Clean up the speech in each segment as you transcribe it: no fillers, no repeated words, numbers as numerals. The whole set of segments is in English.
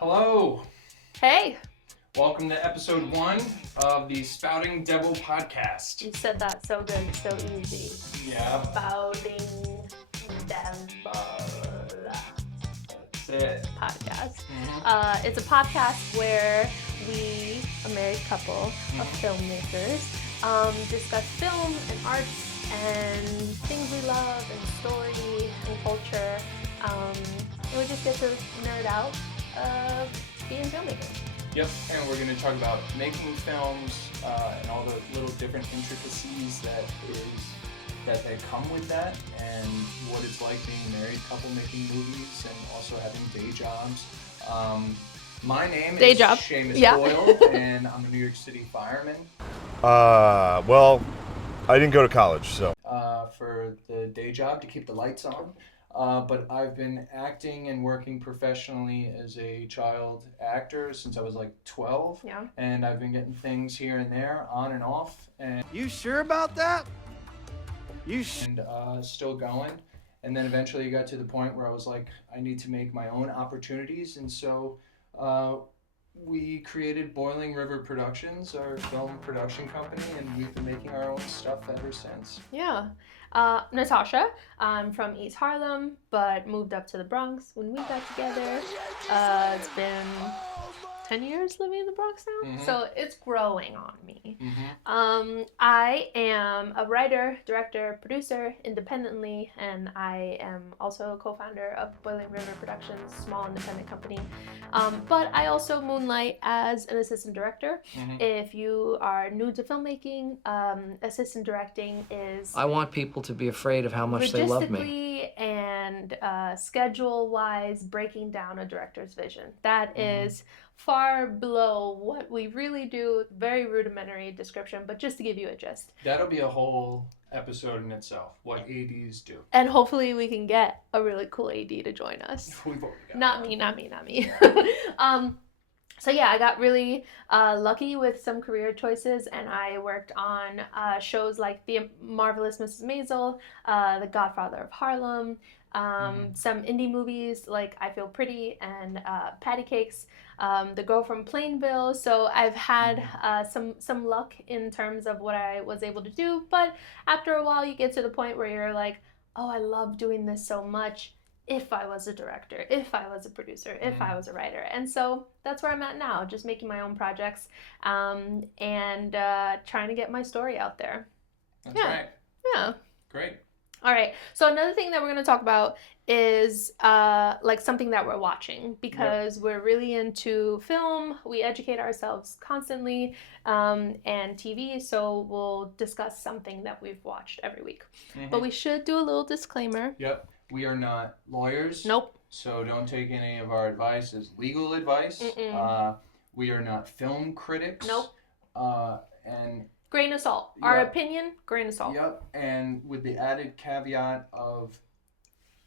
Hello, Hey, welcome to episode 1 of the Spouting Devil podcast. you said that so good, so easy. Yeah, Spouting Devil that's it. podcast. Mhm. It's a podcast where we, a married couple of filmmakers, discuss film and arts and things we love and story and culture. And we just get to nerd out being filmmakers. Yep, and we're going to talk about making films and all the little different intricacies that come with that, and what it's like being a married couple making movies and also having day jobs. My name is Seamus Doyle, and I'm a New York City fireman. Well, I didn't go to college, so. For the day job to keep the lights on. But I've been acting and working professionally as a child actor since I was like 12. Yeah. And I've been getting things here and there, on and off. And You sure about that? still going. And then eventually it got to the point where I was like, I need to make my own opportunities. And so we created Boiling River Productions, our film production company, and we've been making our own stuff ever since. Yeah. Natasha, I'm from East Harlem, but moved up to the Bronx when we got together. It's been 10 years living in the Bronx now, so it's growing on me. I am a writer, director, producer independently, and I am also a co-founder of Boiling River Productions, small independent company. But I also moonlight as an assistant director. If you are new to filmmaking, assistant directing is... I want people to be afraid of how much they love me. Logistically and schedule-wise, breaking down a director's vision. That is far below what we really do. Very rudimentary description, but just to give you a gist. That'll be a whole episode in itself, what ADs do. And hopefully we can get a really cool AD to join us. We've already got Not me. So yeah, I got really lucky with some career choices, and I worked on shows like The Marvelous Mrs. Maisel, The Godfather of Harlem, some indie movies like I Feel Pretty and Patty Cakes, The Girl from Plainville. So I've had some luck in terms of what I was able to do, but after a while you get to the point where you're like, oh, I love doing this so much. If I was a director, if I was a producer, if I was a writer. And so that's where I'm at now, just making my own projects and trying to get my story out there. That's right. Yeah. Great. All right. So another thing that we're going to talk about is like something that we're watching, because we're really into film. We educate ourselves constantly, and TV. So we'll discuss something that we've watched every week. But we should do a little disclaimer. Yep. We are not lawyers. Nope. So don't take any of our advice as legal advice. We are not film critics. Nope. And grain of salt. Our opinion, grain of salt. Yep. And with the added caveat of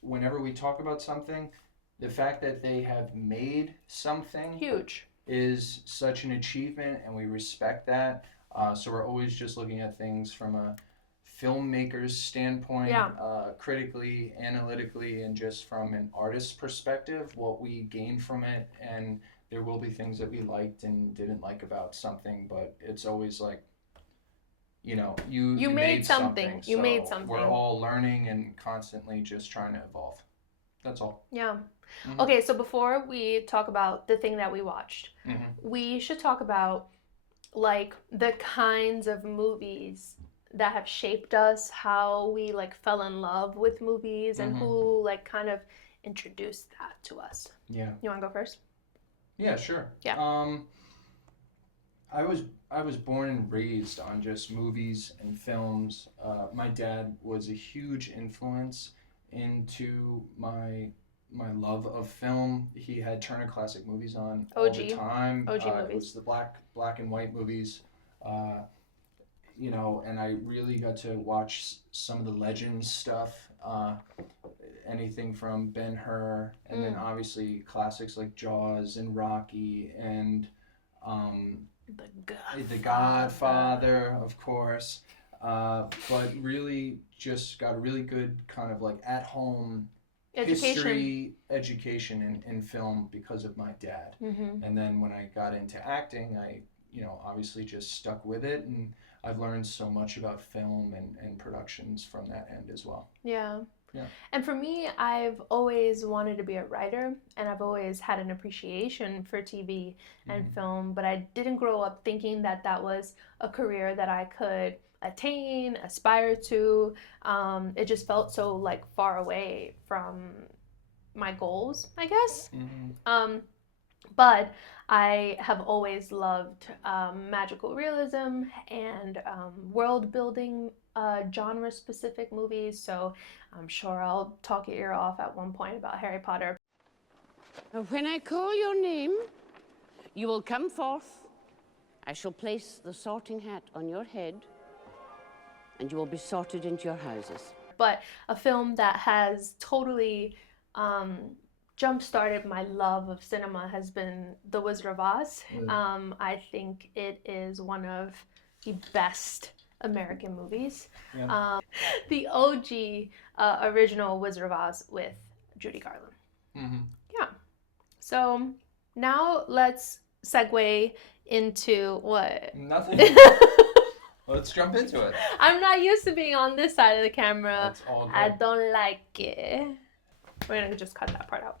whenever we talk about something, the fact that they have made something huge is such an achievement, and we respect that. So we're always just looking at things from a filmmaker's standpoint, critically, analytically, and just from an artist's perspective, what we gain from it. And there will be things that we liked and didn't like about something, but it's always like, you know, you made something. You made something. We're all learning and constantly just trying to evolve. That's all. Yeah. Okay, so before we talk about the thing that we watched, we should talk about like the kinds of movies that have shaped us, how we like fell in love with movies, and who like kind of introduced that to us. Yeah. You want to go first? Yeah, sure. Yeah. I was born and raised on just movies and films. My dad was a huge influence into my love of film. He had Turner Classic Movies on all the time. OG movies. It was the black and white movies. You know, and I really got to watch some of the Legends stuff, anything from Ben-Hur, and then obviously classics like Jaws and Rocky and The Godfather, of course. But really just got a really good kind of like at-home history education in film because of my dad. Mm-hmm. And then when I got into acting, I, obviously just stuck with it, and I've learned so much about film and productions from that end as well. Yeah. Yeah. And for me, I've always wanted to be a writer, and I've always had an appreciation for TV and film, but I didn't grow up thinking that that was a career that I could attain, aspire to. It just felt so like far away from my goals, I guess. But I have always loved magical realism and world building, genre specific movies, so I'm sure I'll talk your ear off at one point about Harry Potter. When I call your name, you will come forth. I shall place the sorting hat on your head, and you will be sorted into your houses. But a film that has totally jump-started my love of cinema has been The Wizard of Oz. I think it is one of the best American movies. Yeah. The OG original Wizard of Oz with Judy Garland. Yeah. So now let's segue into what? Nothing. Let's jump into it. I'm not used to being on this side of the camera. That's all good. I don't like it. We're gonna just cut that part out.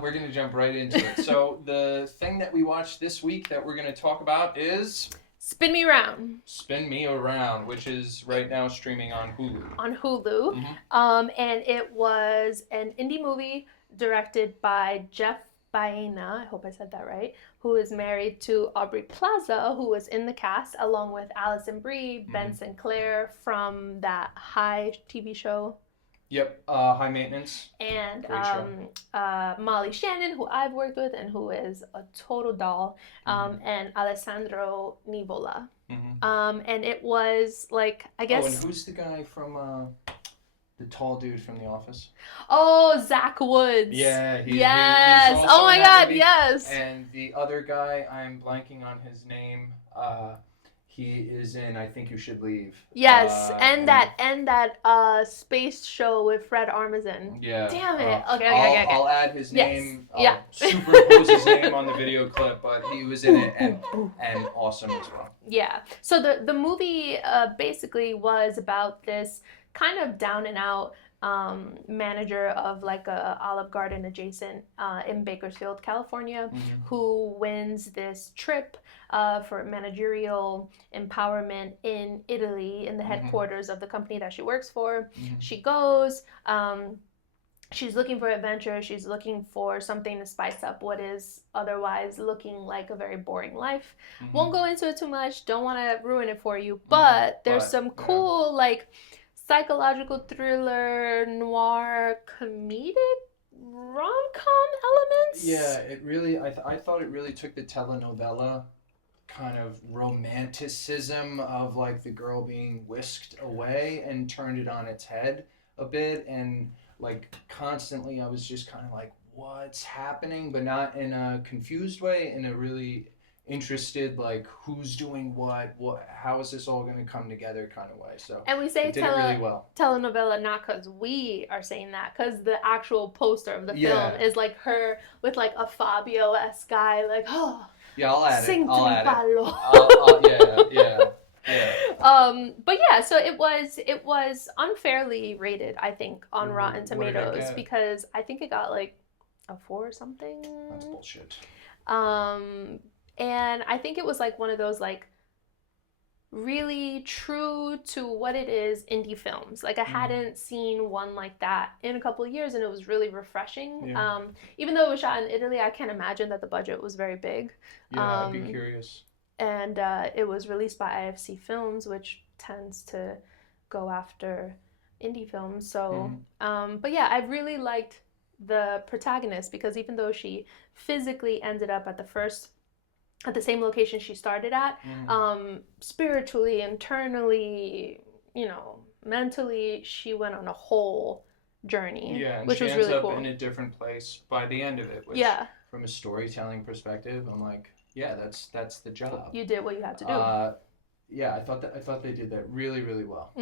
We're going to jump right into it. So the thing that we watched this week that we're going to talk about is... Spin Me Around. Spin Me Around, which is right now streaming on Hulu. On Hulu. And it was an indie movie directed by Jeff Baena, I hope I said that right, who is married to Aubrey Plaza, who was in the cast, along with Alison Brie, Ben Sinclair from that High TV show. Yep, High Maintenance. And Molly Shannon, who I've worked with and who is a total doll, and Alessandro Nivola. And it was like, I guess... Oh, and who's the guy from, the tall dude from The Office? Oh, Zach Woods. Yeah. He's also oh my God, yes. And the other guy, I'm blanking on his name, he is in I Think You Should Leave. Yes, and that space show with Fred Armisen. Yeah. Damn it. Okay. I'll add his name. Yes. I'll superimpose his name on the video clip, but he was in it and awesome as well. Yeah. So the movie basically was about this kind of down and out manager of like a Olive Garden adjacent in Bakersfield, California, who wins this trip for managerial empowerment in Italy, in the headquarters of the company that she works for. She goes, she's looking for adventure, she's looking for something to spice up what is otherwise looking like a very boring life. Won't go into it too much, don't want to ruin it for you, but there's some cool like psychological thriller, noir, comedic, rom-com elements. Yeah, it really, I thought it really took the telenovela kind of romanticism of like the girl being whisked away and turned it on its head a bit, and like constantly I was just kind of like, what's happening, but not in a confused way, in a really interested, like who's doing what, how is this all going to come together kind of way. So and we say it did it really well. Telenovela not because we are saying that, because the actual poster of the film is like her with like a Fabio-esque guy, like, oh yeah, I'll add sing it. I'll add it. Yeah. But yeah, so it was unfairly rated, I think, on Rotten Tomatoes, because I think it got like a 4 or something. That's bullshit. And I think it was like one of those like really true to what it is indie films. Like I hadn't seen one like that in a couple of years, and it was really refreshing. Yeah. Even though it was shot in Italy, I can't imagine that the budget was very big. Yeah, I'd be curious. And it was released by IFC Films, which tends to go after indie films. So, but yeah, I really liked the protagonist, because even though she physically ended up at the same location she started at, spiritually, internally, mentally, she went on a whole journey, and which she was ends really up cool. in a different place by the end of it, which from a storytelling perspective, I'm like, yeah, that's the job. You did what you had to do. yeah, I thought they did that really, really well.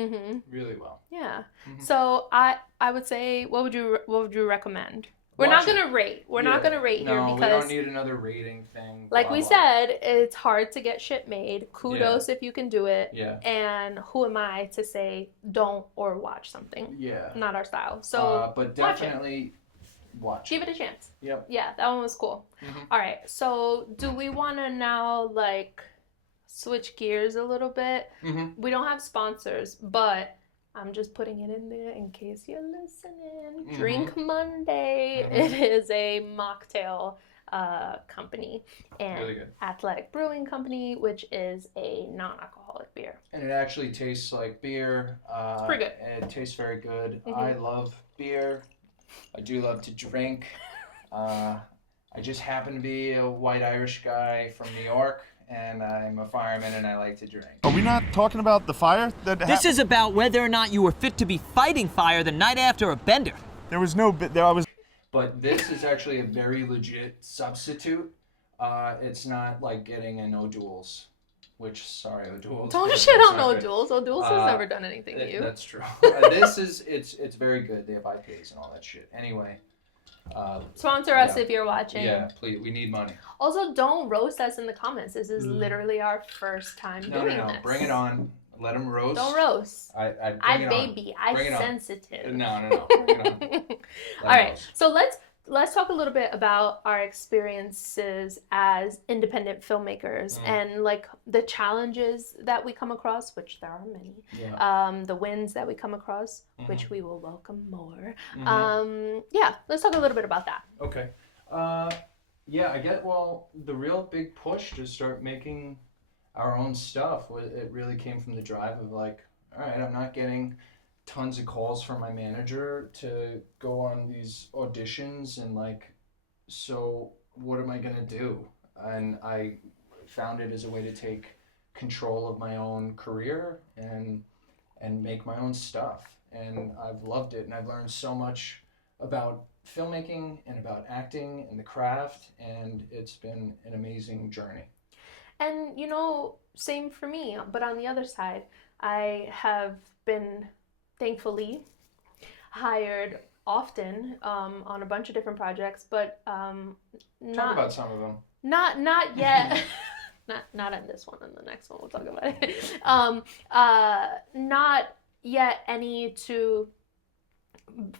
Really well. Yeah. So I would say, what would you recommend? We're not gonna rate. We're not gonna rate here because we don't need another rating thing. Like we said, it's hard to get shit made. Kudos if you can do it. Yeah. And who am I to say don't or watch something? Yeah. Not our style. So but definitely watch. Give it a chance. Yep. Yeah, that one was cool. All right. So do we want to now like switch gears a little bit? We don't have sponsors, but I'm just putting it in there in case you're listening. Drink Monday. It is a mocktail company and really good. Athletic Brewing Company, which is a non-alcoholic beer. And it actually tastes like beer. It's pretty good. It tastes very good. I love beer. I do love to drink. I just happen to be a white Irish guy from New York. And I'm a fireman and I like to drink. Are we not talking about the fire that happened? This is about whether or not you were fit to be fighting fire the night after a bender. There was no bit there. I was. But this is actually a very legit substitute. It's not like getting an O'Doul's, which, sorry, O'Doul's. Don't shit on O'Doul's. O'Doul's has never done anything to you. That's true. It's very good. They have IPAs and all that shit. Anyway. Sponsor us if you're watching. Yeah, please. We need money. Also, don't roast us in the comments. This is literally our first time doing this. No. Bring it on. Let them roast. Don't roast. I baby. I sensitive. No. Bring it on. All right. So let's talk a little bit about our experiences as independent filmmakers and like the challenges that we come across, which there are many. Yeah. The wins that we come across, which we will welcome more. Let's talk a little bit about that. Okay. The real big push to start making our own stuff, it really came from the drive of like, all right, I'm not getting tons of calls from my manager to go on these auditions and like, so what am I gonna do? And I found it as a way to take control of my own career and make my own stuff. And I've loved it and I've learned so much about filmmaking and about acting and the craft, and it's been an amazing journey. And same for me, but on the other side, I have been thankfully hired often on a bunch of different projects, but talk about some of them. Not yet. not on this one. On the next one, we'll talk about it. Not yet any to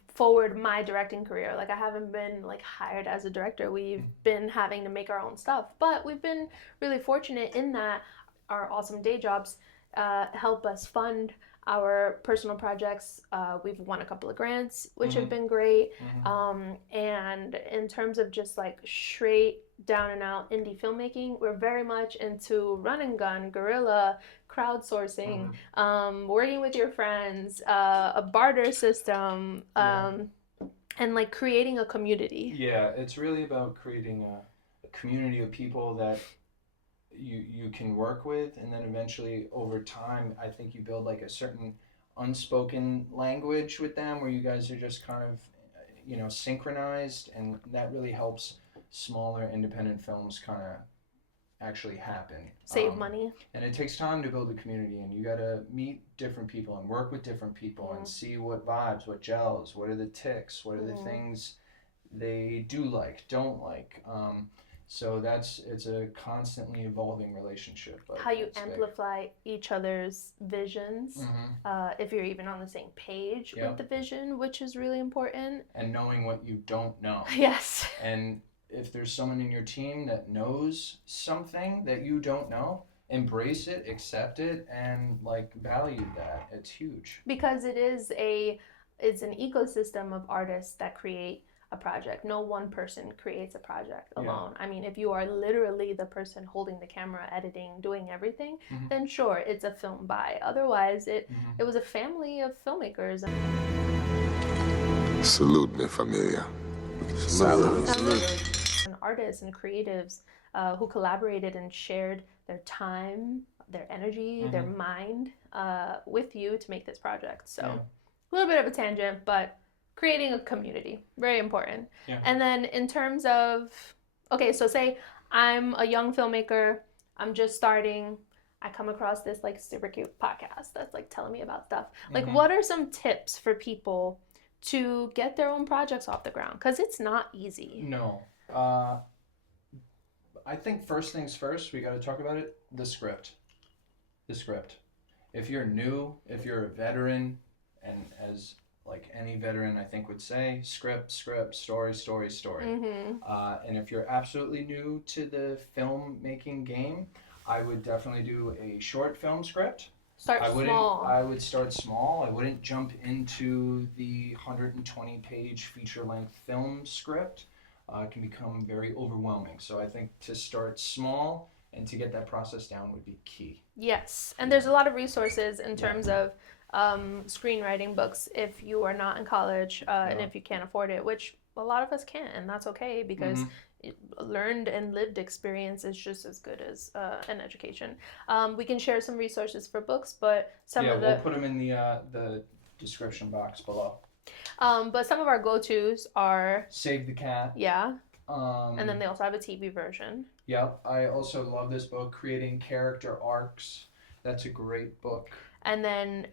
forward my directing career. Like I haven't been like hired as a director. We've been having to make our own stuff, but we've been really fortunate in that our awesome day jobs help us fund our personal projects. We've won a couple of grants, which have been great. And in terms of just like straight down and out indie filmmaking, we're very much into run and gun, guerrilla, crowdsourcing, working with your friends, a barter system, and like creating a community. Yeah, it's really about creating a community of people that you can work with, and then eventually over time I think you build like a certain unspoken language with them where you guys are just kind of synchronized, and that really helps smaller independent films kind of actually happen. Save money. And it takes time to build a community, and you got to meet different people and work with different people and see what vibes, what gels, what are the ticks, what are the things they do like, don't like. So it's a constantly evolving relationship. But how you amplify each other's visions, if you're even on the same page with the vision, which is really important. And knowing what you don't know. Yes. And if there's someone in your team that knows something that you don't know, embrace it, accept it, and like value that. It's huge. Because it's an ecosystem of artists that create a project. No one person creates a project alone. I mean, if you are literally the person holding the camera, editing, doing everything, then sure, it's a film by. Otherwise, it was a family of filmmakers. Salute me, familia. Salute. And artists and creatives who collaborated and shared their time, their energy, their mind with you to make this project. So a little bit of a tangent, but creating a community, very important. And then in terms of, okay, so say I'm a young filmmaker, I'm just starting, I come across this like super cute podcast that's like telling me about stuff. Like, what are some tips for people to get their own projects off the ground? Because it's not easy. No. I think first things first, we got to talk about it, the script. The script. If you're new, if you're a veteran, and as like any veteran I think would say, script, story. And if you're absolutely new to the filmmaking game, I would definitely do a short film script. Start small. I would start small. I wouldn't jump into the 120-page feature-length film script. It can become very overwhelming. So I think to start small and to get that process down would be key. Yes, and there's a lot of resources in terms of screenwriting books if you are not in college and if you can't afford it, which a lot of us can't, and that's okay because learned and lived experience is just as good as an education. We can share some resources for books, but we'll put them in the description box below. But some of our go-tos are Save the Cat. Yeah. And then they also have a TV version. Yep. I also love this book, Creating Character Arcs. That's a great book. And then,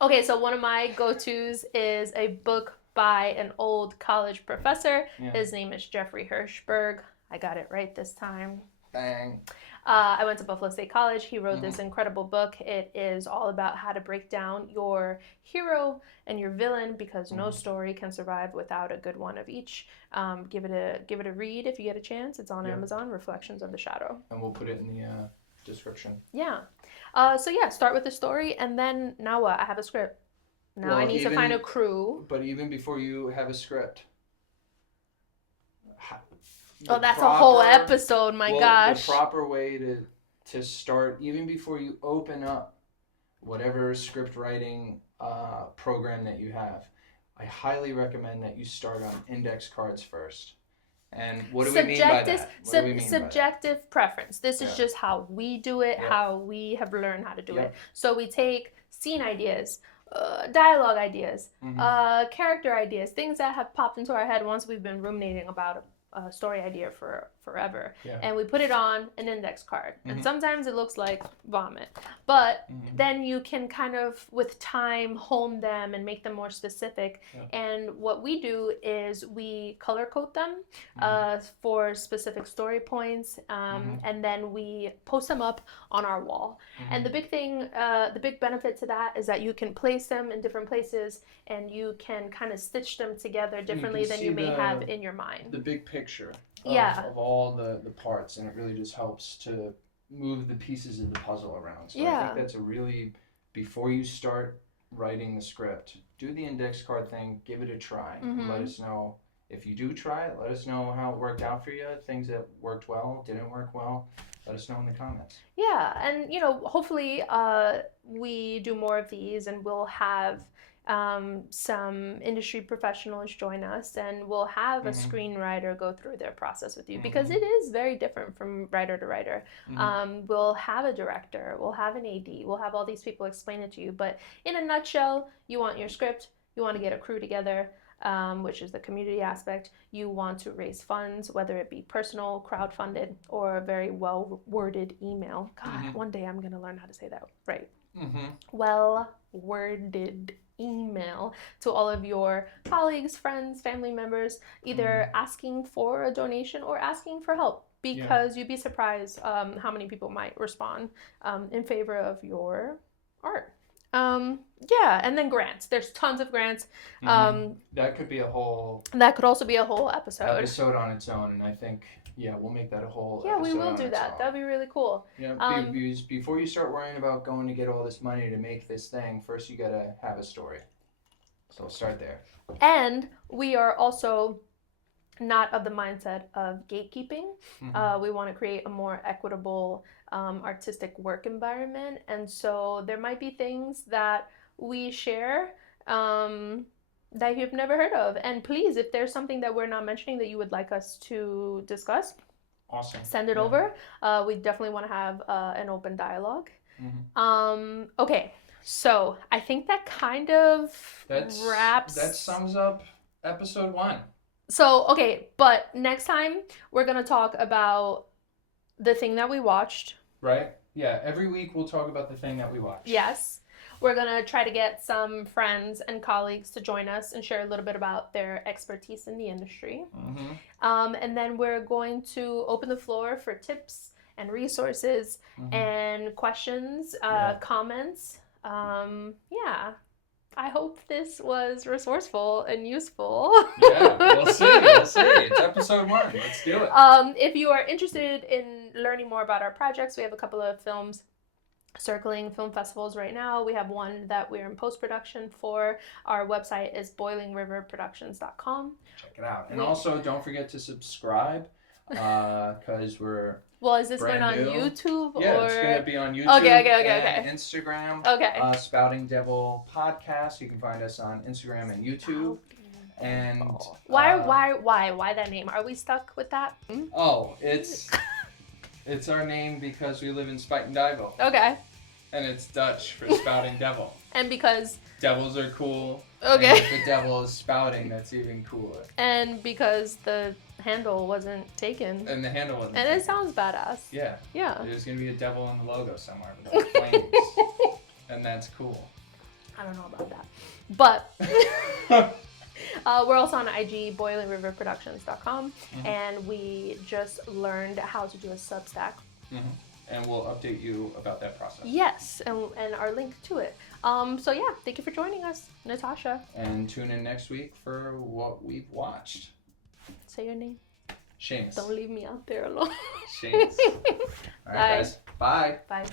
okay, so one of my go-tos is a book by an old college professor. Yeah. His name is Jeffrey Hirschberg. I got it right this time. Bang. I went to Buffalo State College. He wrote this incredible book. It is all about how to break down your hero and your villain because no story can survive without a good one of each. Give it a read if you get a chance. It's on Amazon, Reflections of the Shadow. And we'll put it in the description. Yeah. So start with the story, and then now what? I have a script. Now I need to find a crew. But even before you have a script. That's a whole episode, my gosh. The proper way to start, even before you open up whatever script writing program that you have, I highly recommend that you start on index cards first. And what do we mean by that? Subjective preference. This is just how we do it, how we have learned how to do it. So we take scene ideas, dialogue ideas, character ideas, things that have popped into our head once we've been ruminating about a story idea for forever, and we put it on an index card, and sometimes it looks like vomit, but then you can kind of with time hone them and make them more specific. And what we do is we color code them for specific story points, and then we post them up on our wall. And the big thing, the big benefit to that is that you can place them in different places and you can kind of stitch them together differently than you may have in your mind. The big picture of all the parts, and it really just helps to move the pieces of the puzzle around. So I think that's a really, before you start writing the script, do the index card thing, give it a try. Let us know if you do try it. Let us know how it worked out for you, things that worked well, didn't work well. Let us know in the comments. Yeah, and hopefully we do more of these, and we'll have some industry professionals join us, and we'll have a screenwriter go through their process with you, because it is very different from writer to writer. We'll have a director, we'll have an AD, we'll have all these people explain it to you, but in a nutshell, you want your script, you want to get a crew together, which is the community aspect. You want to raise funds, whether it be personal, crowdfunded, or a very well-worded email. God, one day I'm going to learn how to say that right. Well-worded email to all of your colleagues, friends, family members, either asking for a donation or asking for help, because you'd be surprised how many people might respond in favor of your art. And then grants. There's tons of grants. That could be a whole... That could also be a whole episode on its own, and I think... Yeah, we'll make that a whole episode. Yeah, we will do that. That'd be really cool. Yeah, because before you start worrying about going to get all this money to make this thing, first you gotta have a story. So start there. And we are also not of the mindset of gatekeeping. We want to create a more equitable artistic work environment, and so there might be things that we share that you've never heard of. And please, if there's something that we're not mentioning that you would like us to discuss, send it over. We definitely want to have an open dialogue. Okay, so I think that kind of that sums up episode 1. So, okay, but next time we're going to talk about the thing that we watched, Right? Yeah, every week we'll talk about the thing that we watch. Yes. We're going to try to get some friends and colleagues to join us and share a little bit about their expertise in the industry. And then we're going to open the floor for tips and resources and questions, comments. Yeah. I hope this was resourceful and useful. Yeah, we'll see. It's episode 1. Let's do it. If you are interested in learning more about our projects, we have a couple of films circling film festivals right now. We have one that we're in post-production for. Our website is boilingriverproductions.com. Check it out. And also, don't forget to subscribe because we're Well, is this brand going on new. YouTube? Yeah, or... it's going to be on YouTube Okay. and Instagram. Okay. Spouting Devil Podcast. You can find us on Instagram and YouTube. And why that name? Are we stuck with that? Oh, it's our name because we live in Spouting Devil. Okay. And it's Dutch for spouting devil. And because devils are cool. Okay. And if the devil is spouting, that's even cooler. And because the handle wasn't taken. And the handle wasn't And taken. it sounds badass. Yeah. Yeah. There's going to be a devil in the logo somewhere with like flames. And that's cool. I don't know about that. But we're also on IG, boilingriverproductions.com. And we just learned how to do a Substack. And we'll update you about that process. Yes, and our link to it. So yeah, thank you for joining us, Natasha. And tune in next week for what we've watched. Say your name. Seamus. Don't leave me out there alone. Seamus. All right, guys. Bye. Bye.